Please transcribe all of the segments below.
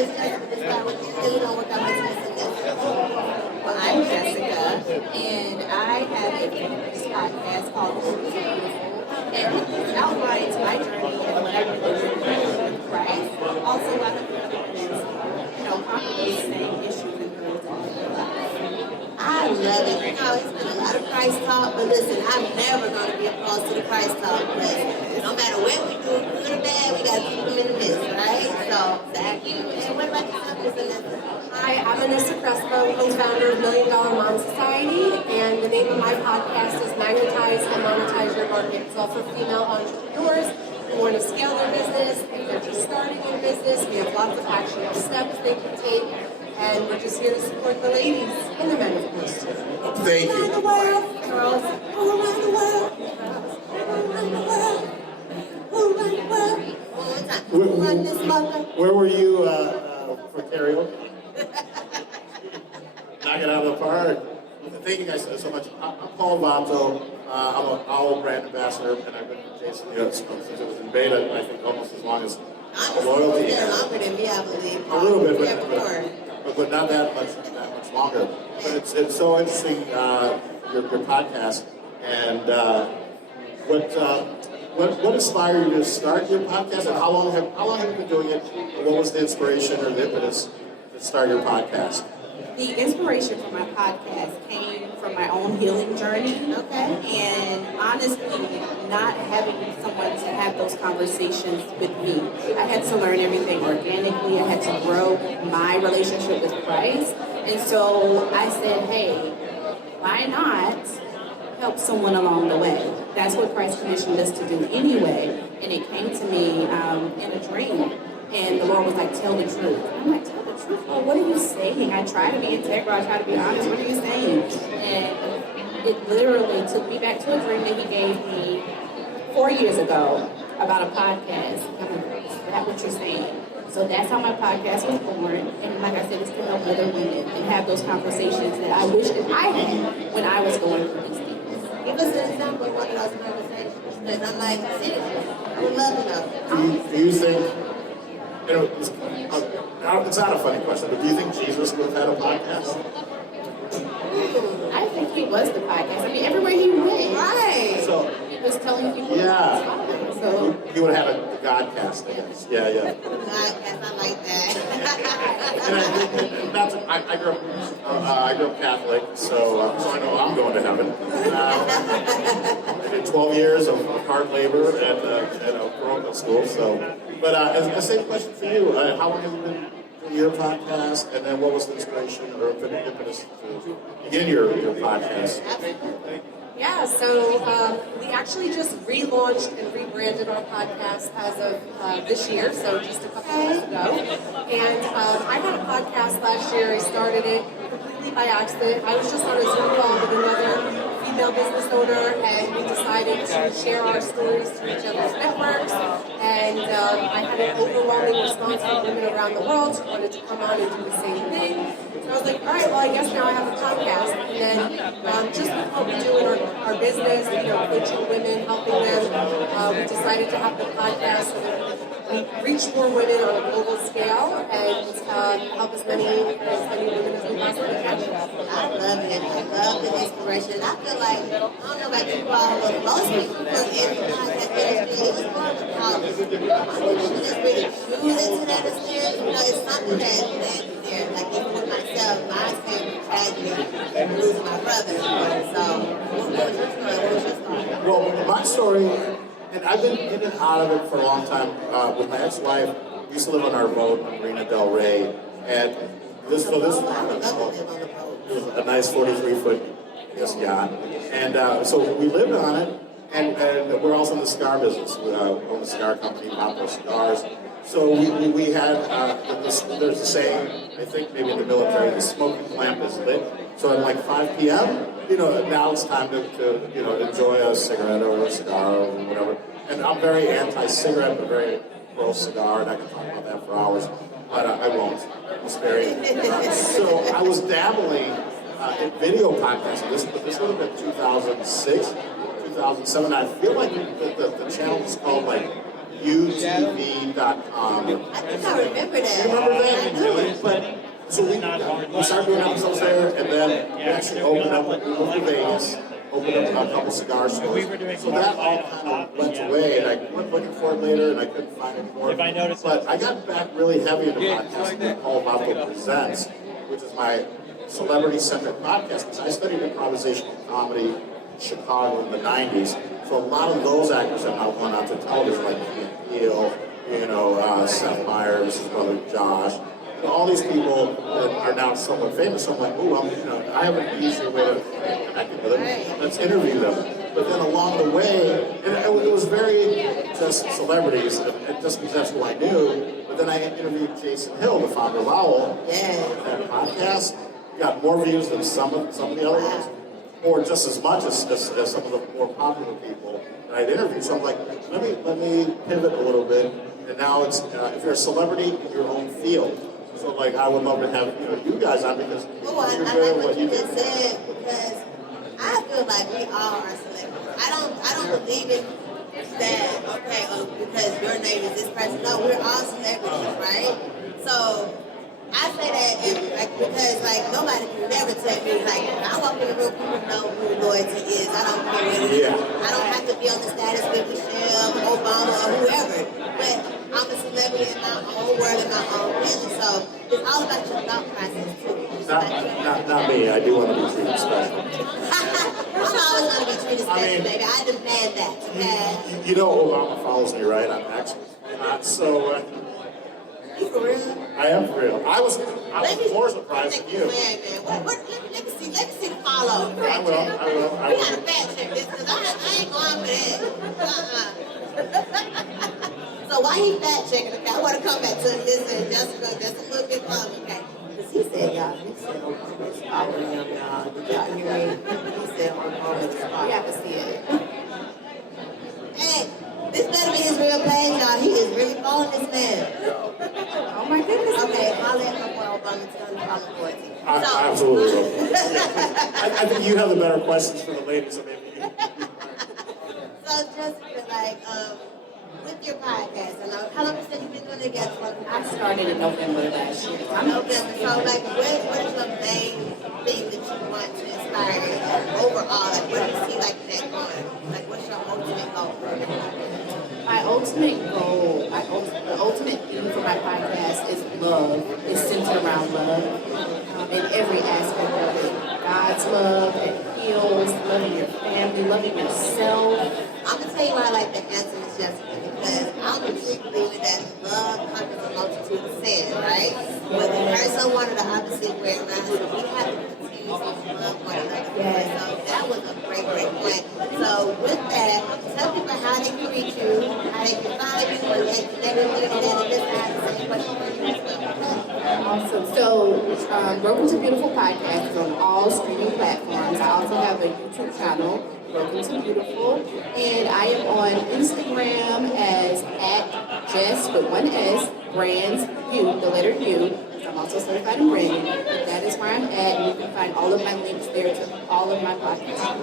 Miss Jessica, to start with you, so you don't work out my Well, I'm Jessica, and I have a fitness podcast called Owwll App, and it outlines my journey and what I've been doing with Christ. Also, I have been conquer those same issues and hurdles in their lives. I love it. It's been a lot of Christ talk, but listen, I'm never going to be opposed to the Christ talk, but no matter what we do, good or bad, we got to keep them in the midst, right? So, thank you. And what about yourself, Miss Anissa? Hi, I'm Anissa Crespo, co-founder of $1 Million Mom Society, and the name of my podcast is Magnetize and Monetize Your Market. It's all for female entrepreneurs who want to scale their business. If they're just starting their business, we have lots of actionable steps they can take, and we're just here to support the ladies and the men, of course, too. Thank you. All around the world, girls. All around the world. All around the world. All around the world. One more time. Who run this mother? Where were you for karaoke? Knock it out of the park. Thank you guys so much. I'm Paul Vato. I'm an Owwll brand ambassador, and I've been with Jason since it was in beta, I think almost as long as loyalty. Longer than me, I believe. A little bit, but not that much longer. But it's so interesting, your podcast, and what inspired you to start your podcast, and how long have you been doing it? And what was the inspiration or the impetus to start your podcast? The inspiration for my podcast came from my own healing journey, and honestly, not having someone to have those conversations with me. I had to learn everything organically. I had to grow my relationship with Christ, and so I said, hey, why not help someone along the way? That's what Christ commissioned us to do anyway, and it came to me in a dream, and the Lord was like, tell the truth. And I'm like, tell the truth? Oh, what are you saying? I try to be integral, I try to be honest. What are you saying? And it literally took me back to a dream that He gave me 4 years ago about a podcast. I'm like, is that what you're saying? So that's how my podcast was born. And like I said, it's to help other women and have those conversations that I wish that I had when I was going through these things. Give us an example of one of those conversations. Because I'm like, seriously, I would love to know. Do you think, it's not a funny question, but do you think Jesus would have had a podcast? I think He was the podcast. I mean, everywhere He went, Right. So, He was telling people yeah. about His Father. So He would have had a Godcast, I guess. Yeah. Podcast, I like that. And I grew up Catholic, so I know I'm going to heaven. I did 12 years of hard labor at a parochial school. So, but the same question for you. How long have you been doing your podcast? And then what was the inspiration or impetus to begin your podcast? Yeah, so we actually just relaunched and rebranded our podcast as of this year, so just a couple of months ago. And I had a podcast last year. I started it completely by accident. I was just on a Zoom call with another female business owner, and we decided to share our stories to each other's networks. And I had an overwhelming response from women around the world who wanted to come on and do the same thing. So I was like, all right, well, I guess now I have a podcast. And then just with what we do in our business, coaching women, helping them, we decided to have the podcast so that we reach more women on a global scale and help as many women as we possibly can. I love it. I love the inspiration. I feel like, I don't know about you all, but most people in the podcast industry, it was more of a college. Just really choose into that experience. It's something that led me there. Like even with myself, my favorite tragedy, losing my brother. So, what was your story? What was your story? Well, my story, and I've been in and out of it for a long time. With my ex-wife, we used to live on our boat in Marina Del Rey, and this I would love to live on the boat. was a nice 43-foot yacht, and so we lived on it, and we're also in the cigar business. We own a cigar company, Pablo Cigars. So we had there's a saying, I think maybe in the military, the smoking lamp is lit. So at like 5 p.m., now it's time to enjoy a cigarette or a cigar or whatever. And I'm very anti-cigarette, but very pro-cigar, and I can talk about that for hours, but I won't. I'm sparing. So I was dabbling in video podcasting. This would have been 2006, 2007. I feel like the channel was called like utv.com. I think I remember that. You remember that? I do. But so we started doing episodes there, and then we actually opened up, we moved to Vegas, opened up a couple cigar stores. So that all kind of went away, and I went looking for it later, and I couldn't find it anymore. But I got back really heavy into podcasting called Owwll Presents, which is my celebrity-centric podcast, because I studied improvisational comedy in Chicago in the 90s. So a lot of those actors have now gone out to television, like Peele, Seth Meyers, his brother Josh. All these people that are now somewhat famous. So I'm like, oh, I have an easier way of connecting with them. Let's interview them. But then along the way, and it was very just celebrities, and just because that's who I knew. But then I interviewed Jason Hill, the founder of Owwll. That podcast got more views than some of the other ones, or just as much as some of the more popular people that I'd interviewed. So I'm like, let me pivot a little bit. And now it's if you're a celebrity in your own field. So like I would love to have you guys on because I like what you just said because I feel like we all are celebrities. I don't believe in that because your name is this person. No, we're all celebrities, right? So I say that because nobody can never tell me when I walk in the room, people know who loyalty is. I don't care what it is. I don't have to be on the status with Michelle, Obama, or whoever. But I'm a celebrity in my own world, in my own business. So it's all about your thought process too. Not me. I do want to be treated special. I'm always going to be treated special, baby. I demand that. Okay? You know Obama follows me, right? I'm actually not so. You for real? I am for real. I was more surprised than you. Man. Let me see the follow. I will. We gotta fact check this because I ain't going for that. So why he fact checking? Okay, I want to come back to this and just a little bit longer, okay? Because he said, he said Obama is following him, y'all. Did y'all hear me? He said Obama is following. You have to see it. Hey, this better be his real page, y'all. He is really following this man. Oh my goodness. Okay, I'll let my boy Obama tell him follow loyalty. I absolutely will. I think you have the better questions for the ladies, so maybe you. So Jessica, with your podcast, how long you said you've been doing it again? I started in November last year. November. So what is your main thing that you want to inspire overall? What do you see that going? What's your ultimate goal? My ultimate goal, the ultimate theme for my podcast is love. It's centered around love in every aspect of it. God's love that heals, loving your family, loving yourself. I'm going to tell you why I like the answer, Ms. Jessica, because I'm a true believer that love conquers a multitude of sin, right? But the person wanted the opposite way around, so we have to continue to love one another. So that was a great point. So with that, tell people how they can reach you, how they can find you, and connect with you, and then just ask the same question for you as well. Awesome. So, Broken to Beautiful podcast is on all streaming platforms. I also have a YouTube channel, Broken to Beautiful, and I am on Instagram as @Jess with one S, Brands U, the letter U. I'm also certified in branding. That is where I'm at, and you can find all of my links there to all of my podcasts.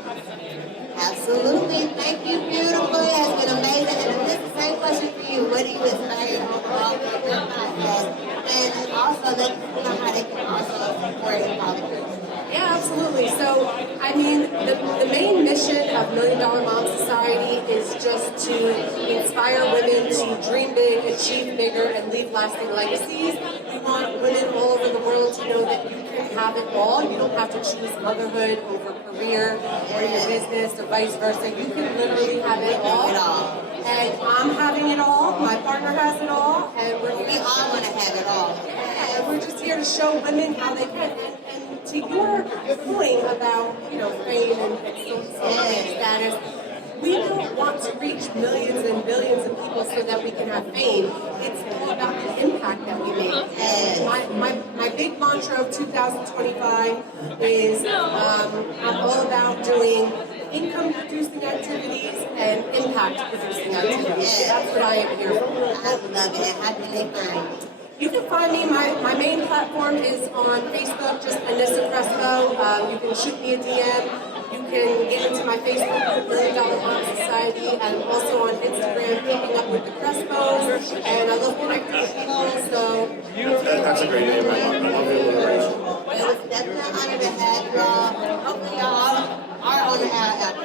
Absolutely. Thank you, beautiful. It has been amazing. And this is the same question for you. What do you inspire overall from your podcast? And also let people know how they can also support and follow you. Yeah, absolutely. So, the main mission of Million Dollar Mom Society is just to inspire women to dream big, achieve bigger, and leave lasting legacies. We want women all over the world to know that you can have it all. You don't have to choose motherhood over career or your business or vice versa. You can literally have it all. And I'm having it all. My partner has it all. And we all want to have it all. And we're just here to show women how they can. And to your point about, fame and social status, we don't want to reach millions and billions of people so that we can have fame. It's all about the impact that we make. And my big mantra of 2025 is I'm all about doing income-producing activities and impact-producing activities. That's what I am here for. I love it. How can they find you? You can find me, my main platform is on Facebook, just Anissa Crespo. You can shoot me a DM. You can get into my Facebook group, $1 Million Mom Society, and I'm also on Instagram, Keeping Up with the Crespos, and I love connecting with people, so. That's a great name. I love the alliteration. Well, it's definitely an honor to have y'all. Hopefully y'all are on the app.